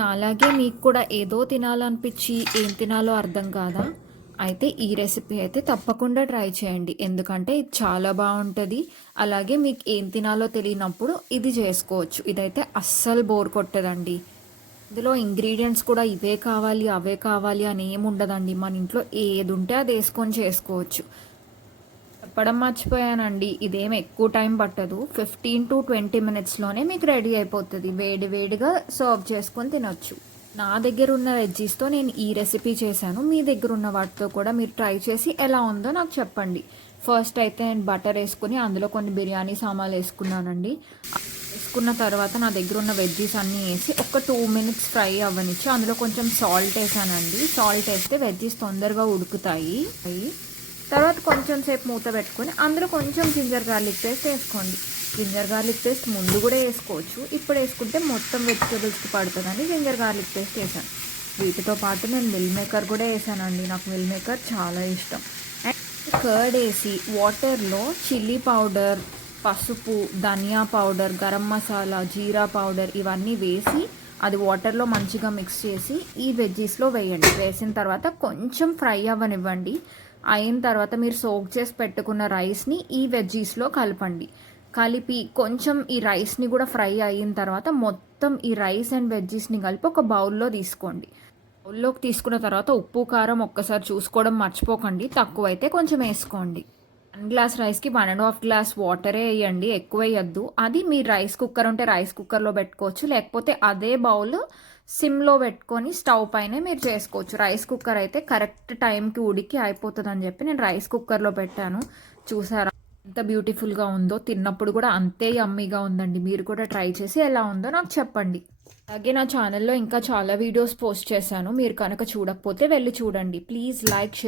నాలాగే మీకు కూడా ఏదో తినాలనిపించి ఏం తినాలో అర్థం కాదా? అయితే ఈ రెసిపీ అయితే తప్పకుండా ట్రై చేయండి. ఎందుకంటే ఇది చాలా బాగుంటుంది. అలాగే మీకు ఏం తినాలో తెలియనప్పుడు ఇది చేసుకోవచ్చు. ఇదైతే అస్సలు బోర్ కొట్టదండి. ఇందులో ఇంగ్రీడియంట్స్ కూడా ఇవే కావాలి అవే కావాలి అని ఏమి ఉండదండి. మన ఇంట్లో ఏది ఉంటే అది వేసుకొని చేసుకోవచ్చు. చెప్పడం మర్చిపోయానండి, ఇదేం ఎక్కువ టైం పట్టదు. 15 to 20 minutesలోనే మీకు రెడీ అయిపోతుంది. వేడి వేడిగా సర్వ్ చేసుకొని తినొచ్చు. నా దగ్గర ఉన్న వెజ్జీస్తో నేను ఈ రెసిపీ చేశాను. మీ దగ్గర ఉన్న వాటితో కూడా మీరు ట్రై చేసి ఎలా ఉందో నాకు చెప్పండి. ఫస్ట్ అయితే నేను బటర్ వేసుకుని అందులో కొన్ని బిర్యానీ సామాన్లు వేసుకున్నానండి. వేసుకున్న తర్వాత నా దగ్గర ఉన్న వెజ్జీస్ అన్నీ వేసి ఒక 2 minutes ఫ్రై అవ్వనిచ్చి అందులో కొంచెం సాల్ట్ వేసానండి. సాల్ట్ వేస్తే వెజ్జీస్ తొందరగా ఉడుకుతాయి. తర్వాత కొంచెం సేపు మూత పెట్టుకొని అందులో కొంచెం జింజర్ గార్లిక్ పేస్ట్ వేసుకోండి. జింజర్ గార్లిక్ పేస్ట్ ముందు కూడా వేసుకోవచ్చు. ఇప్పుడు వేసుకుంటే మొత్తం వెజిటేబుల్స్కి పడుతుందని జింజర్ గార్లిక్ పేస్ట్ వేసాను. వీటితో పాటు నేను మిల్ మేకర్ కూడా వేసానండి. నాకు మిల్ మేకర్ చాలా ఇష్టం. అండ్ కర్డ్ వేసి వాటర్లో చిల్లీ పౌడర్, పసుపు, ధనియా పౌడర్, గరం మసాలా, జీరా పౌడర్ ఇవన్నీ వేసి అది వాటర్లో మంచిగా మిక్స్ చేసి ఈ వెజ్జీస్లో వేయండి. వేసిన తర్వాత కొంచెం ఫ్రై అవ్వనివ్వండి. అయిన తర్వాత మీరు సోక్ చేసి పెట్టుకున్న రైస్ని ఈ వెజ్జీస్లో కలపండి. కలిపి కొంచెం ఈ రైస్ని కూడా ఫ్రై అయిన తర్వాత మొత్తం ఈ రైస్ అండ్ వెజ్జీస్ని కలిపి ఒక బౌల్లో తీసుకోండి. బౌల్లోకి తీసుకున్న తర్వాత ఉప్పు కారం ఒక్కసారి చూసుకోవడం మర్చిపోకండి. తక్కువైతే కొంచెం వేసుకోండి. 1 glass రైస్కి 1.5 glass వాటరే వేయండి, ఎక్కువ వేయద్దు. అది మీ రైస్ కుక్కర్ ఉంటే రైస్ కుక్కర్లో పెట్టుకోవచ్చు. లేకపోతే అదే బౌల్ సిమ్లో పెట్టుకొని స్టవ్ పైనే మీరు చేసుకోవచ్చు. రైస్ కుక్కర్ అయితే కరెక్ట్ టైంకి ఉడికి అయిపోతుంది అని చెప్పి నేను రైస్ కుక్కర్లో పెట్టాను. చూసారా ఎంత బ్యూటిఫుల్గా ఉందో? తిన్నప్పుడు కూడా అంతే యమ్మీగా ఉందండి. మీరు కూడా ట్రై చేసి ఎలా ఉందో నాకు చెప్పండి. అలాగే నా ఛానల్లో ఇంకా చాలా వీడియోస్ పోస్ట్ చేశాను. మీరు కనుక చూడకపోతే వెళ్ళి చూడండి. Please like, share.